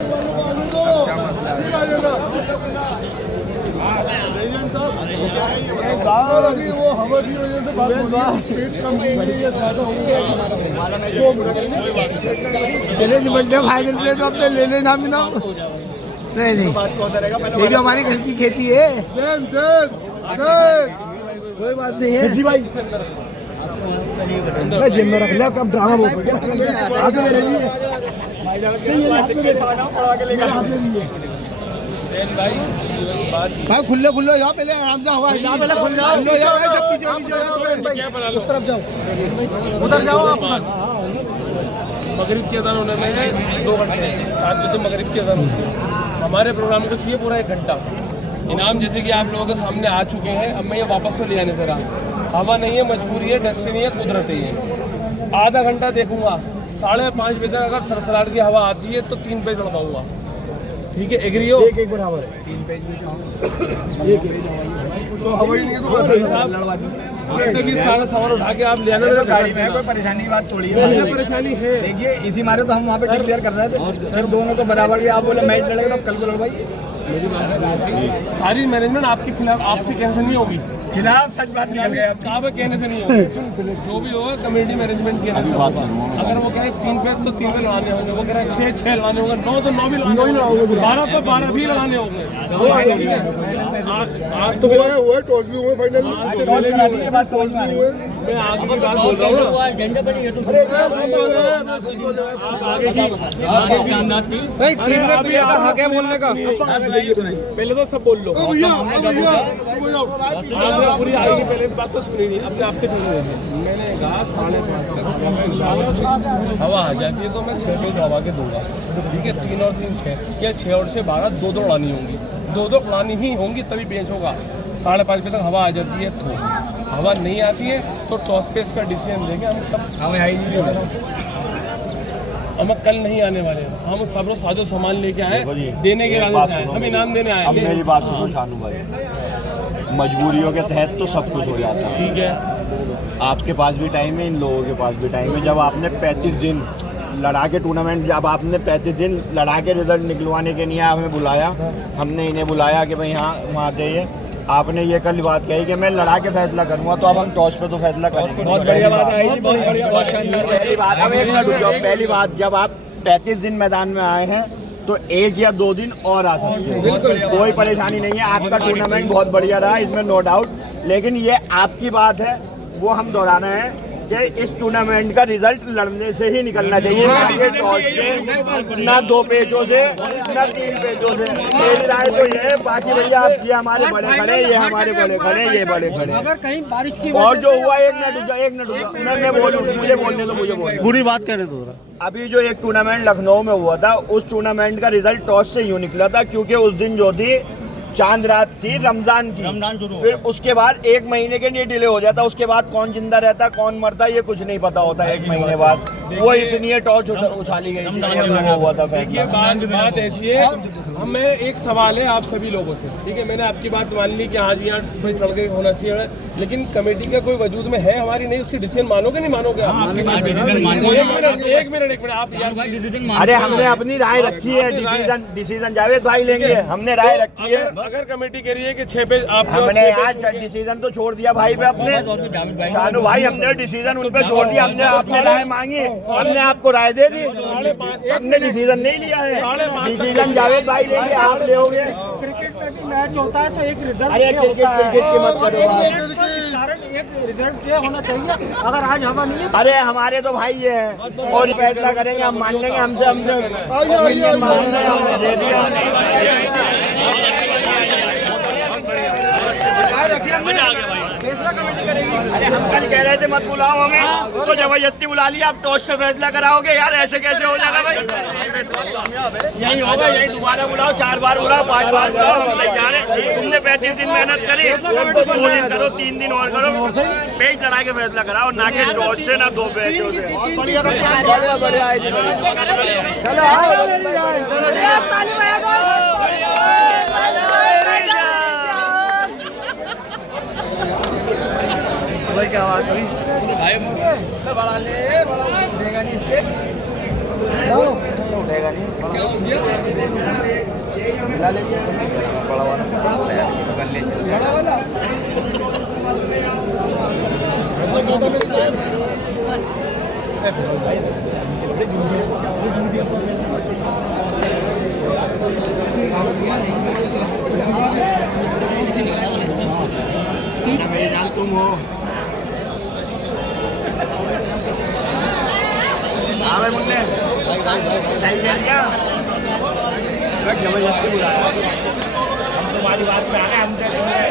क्या मसला है? अभी वो हवा की वजह से बात हो रही है, पेज कम हो गई है, ज्यादा हो गया फाइनल पे तो अपने ले लेना भी ना। नहीं नहीं, बात को होता रहेगा। ये भी हमारी घर की खेती है, कोई बात नहीं है जी भाई। मैं जेब में रख लिया, कब ड्रामा बहुत हो गया। भाई खुले खुले यहाँ पहले आराम से हवा यहाँ पहले खुल जाओ, उस तरफ जाओ, उधर जाओ आप उधर। मगरिब की अज़ान होने में 2 घंटे, 7 बजे मगरिब की अज़ान होती है। हमारे प्रोग्राम को चाहिए पूरा 1 घंटा। इनाम जैसे कि आप लोगों के सामने आ चुके हैं, अब मैं ये वापस तो ले आने से रहा। हवा नहीं है, मजबूरी है, डेस्टिनी है, कुदरत है। आधा घंटा देखूंगा, 5:30 बजे तक अगर सरसराट की हवा आती है तो 3 पेज लड़वाऊंगा। ठीक है, एग्री हो? एक बराबर है, 3 पेज भी तो हवा ही नहीं है तो कैसे लड़वा दी। वैसे भी सारा सामान उठा के आप ले आने तो गाड़ी में कोई परेशानी की बात थोड़ी है। परेशानी है। देखिए इसी मारे तो हम वहाँ पे डिक्लेयर कर रहे थे, फिर दोनों को बराबर ही आप बोले मैच लड़ेगा तो कल को लड़वाइए। सारी मैनेजमेंट आपके खिलाफ, आपके कहने नहीं होगी, खिलाफ सच बात निकल गया। कहाँ पे कहने से नहीं होगी। जो भी होगा कम्युनिटी मैनेजमेंट कहने से होगा। अगर वो कहे 3 पेज तो 3 पेज लगाने होंगे, वो कह रहे 6 लगाने होंगे, 9 तो 9 भी लगाने होंगे, 12 तो 12 भी लगाने होंगे। आप तो वो है टॉस भी हुए फाइनल में। टॉस करा दी, ये बात समझ में आ रही है। मैं आगे की बात बोल रहा हूँ ना। टीम ने प्लेयर का हक है बोलने का। पहले तो सब बोल लो। आपने पूरी आगे पहले बात तो सुनी नहीं, अपने आपके सुनी नहीं। मैंने कहा 5:30 तक हवा आ जाती है तो मैं 6 पेज हवा के दूंगा। ठीक है, 3 और 3 6 या 6 और 6 12, 2 उड़ानी होंगी, 2 उड़ानी ही होंगी तभी बेंच होगा। 5:30 बजे तक हवा आ जाती है तो, हवा नहीं आती है तो टॉस पे इसका डिसीजन लेंगे हम सब। हम कल नहीं आने वाले, हम सब लोग साजो सामान लेके आए, देने के इरादे से आए, हम इनाम देने आए। अब मेरी बात सुनो शानू भाई, मजबूरियों के तहत तो सब कुछ हो जाता है। ठीक है, आपके पास भी टाइम है, इन लोगों के पास भी टाइम है। जब आपने 35 दिन लड़ा के टूर्नामेंट, जब आपने 35 दिन लड़ा के रिजल्ट निकलवाने के लिए हमें बुलाया, हमने इन्हें बुलाया कि भाई हाँ वहाँ जाइए, आपने ये कल बात कही कि मैं लड़ा के फैसला करूँगा, तो अब हम टॉस पे तो फैसला करेंगे। बहुत बढ़िया बात आई जी, बहुत बढ़िया, बहुत शानदार। पहली बात, अब एक मिनट रुक जाओ। पहली बात, जब आप 35 दिन मैदान में आए हैं तो 1 या 2 दिन और आ सकते हैं, कोई परेशानी नहीं है। आपका टूर्नामेंट बहुत बढ़िया रहा, इसमें नो डाउट, लेकिन ये आपकी बात है, वो हम दोहराना है कि इस टूर्नामेंट का रिजल्ट लड़ने से ही निकलना चाहिए, ना 2 पेजों से, ना 3 पेजों से। मेरी राय तो ये है, बाकी भैया आप ये हमारे बड़े खड़े, ये हमारे बड़े खड़े, ये बड़े खड़े। अगर कहीं बारिश की और जो हुआ, एक मिनट मैं बोलूँ, मुझे बोलने दो, मुझे बोलने दो। बुरी बात करे तो अभी जो एक टूर्नामेंट लखनऊ में हुआ था, उस टूर्नामेंट का रिजल्ट टॉस से यूँ निकला था, क्योंकि उस दिन जो थी चांद रात थी रमजान की। फिर उसके बाद 1 महीने के लिए डिले हो जाता, उसके बाद कौन जिंदा रहता कौन मरता ये कुछ नहीं पता होता 1 महीने बाद, वो इसलिए टॉस उछाली गई थी, हुआ था। देखिए बात ऐसी है, हमें एक सवाल है आप सभी लोगों से, ठीक है, मैंने आपकी बात मान ली कि हाँ जी यहाँ चढ़ के होना चाहिए, लेकिन कमेटी का कोई वजूद में है हमारी नहीं, उसकी डिसीजन मानोगे नहीं मानोगे आप? एक मिनट आप यार, अरे हमने अपनी राय रखी है, डिसीजन जावेद भाई लेंगे, हमने राय रखी है। अगर कमेटी कह रही है कि 6 पेज आप, हमने आज डिसीजन तो छोड़ दिया भाई पे अपने, शानू भाई हमने डिसीजन उन पे छोड़ दिया, हमने आपने राय मांगी, हमने आपको राय दे दी, हमने डिसीजन नहीं लिया है, डिसीजन जावेद भाई लेंगे, आप लेओगे। क्रिकेट में भी मैच होता है तो एक रिजल्ट अरे क्रिकेट की मत करो, इस कारण एक रिजल्ट ये होना चाहिए। अगर आज हवा नहीं है अरे हमारे तो भाई ये हैं और फैसला करेंगे, हम मान लेंगे, हमसे दे दिया। अरे हम कल कह रहे थे मत बुलाओ हमें, तो जबरदस्ती बुला लिया, आप टॉस से फैसला कराओगे यार, ऐसे कैसे हो जाएगा भाई? यही होगा, यही दोबारा बुलाओ, 4 बार बुलाओ, 5 बार बुलाओ, हम जा रहे। तुमने 35 दिन मेहनत करी, 2 दिन करो, 3 दिन और करो, पेज लड़ा के फैसला कराओ, ना कि टॉस से, ना 2 पेजों से। क्या बात हुई भाई, बड़ा ले, बड़ा देगा नहीं इससे। ऐसे उठेगा नहीं क्या हो गया मिला लेंगे बड़ा वाला बड़ा वाला मेरी जान तुम हो हाँ भाई मुन्ने सही कह दिया जबरदस्ती बुलाया हम तुम्हारी बात पे आ गए हम